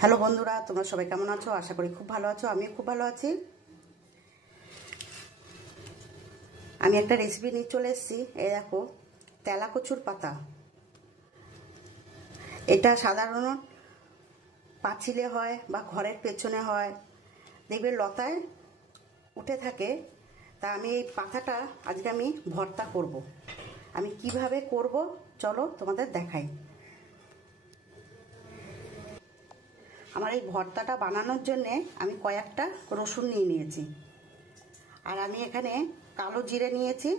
Hello বন্ধুরা, তোমরা সবাই কেমন আছো? আশা করি খুব ভালো আছো। আমি খুব ভালো আছি। আমি একটা রেসিপি নিয়ে চলে এসেছি। এই দেখো, তেলাকচুর পাতা। এটা সাধারণ পাঁচিলে হয় বা ঘরের পেছনে হয়, দেখবে লতায় উঠে থাকে। তা আমি এই পাতাটা আজকে আমি ভর্তা করব। আমি কিভাবে করব চলো তোমাদের দেখাই। আমার এই ভর্তাটা বানানোর জন্যে আমি কয়েকটা রসুন নিয়ে নিয়েছি, আর আমি এখানে কালো জিরে নিয়েছি,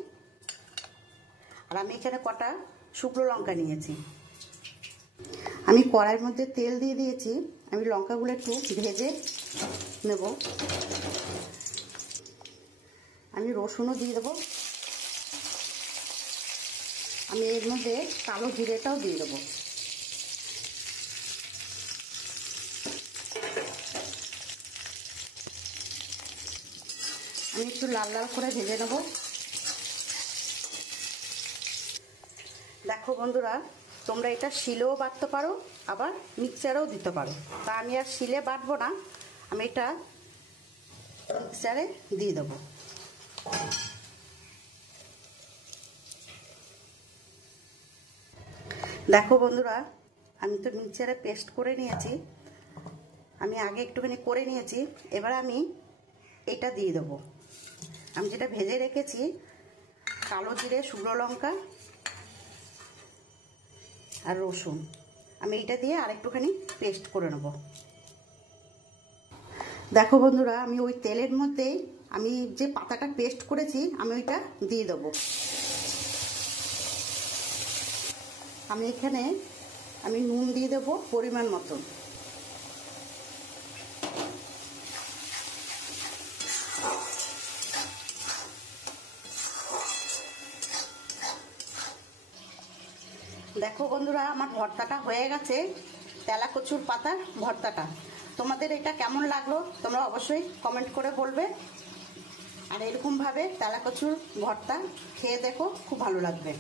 আর আমি এখানে কটা শুকনো লঙ্কা নিয়েছি। আমি কড়াইয়ের মধ্যে তেল দিয়ে দিয়েছি। আমি লঙ্কাগুলো একটু ভেজে নেব। আমি রসুনও দিয়ে দেবো। আমি এর মধ্যে কালো জিরেটাও দিয়ে দেবো। আমি একটু লাল লাল করে ভেজে নেব। দেখো বন্ধুরা, তোমরা এটা শিলেও বাটতে পারো, আবার মিক্সারেও দিতে পারো। তা আমি আর শিলে বাটবো না, আমি এটা মিক্সারে দিয়ে দেবো। দেখো বন্ধুরা, আমি তো মিক্সারে পেস্ট করে নিয়েছি। আমি আগে একটুখানি করে নিয়েছি। এবার আমি এটা দিয়ে দেবো। আমি যেটা ভেজে রেখেছি, কালো জিরে, শুকনো লঙ্কা আর রসুন, আমি এটা দিয়ে আরেকটুখানি পেস্ট করে নেব। দেখো বন্ধুরা, আমি ওই তেলের মধ্যেই আমি যে পাতাটা পেস্ট করেছি আমি ওইটা দিয়ে দেবো। আমি এখানে নুন দিয়ে দেবো পরিমাণ মতন। দেখো বন্ধুরা, আমার ভর্তাটা হয়ে গেছে, তেলাকচুর পাতার ভর্তাটা। তোমাদের এটা কেমন লাগলো তোমরা অবশ্যই কমেন্ট করে বলবে। আর এরকমভাবে তেলাকচুর ভর্তা খেয়ে দেখো, খুব ভালো লাগবে।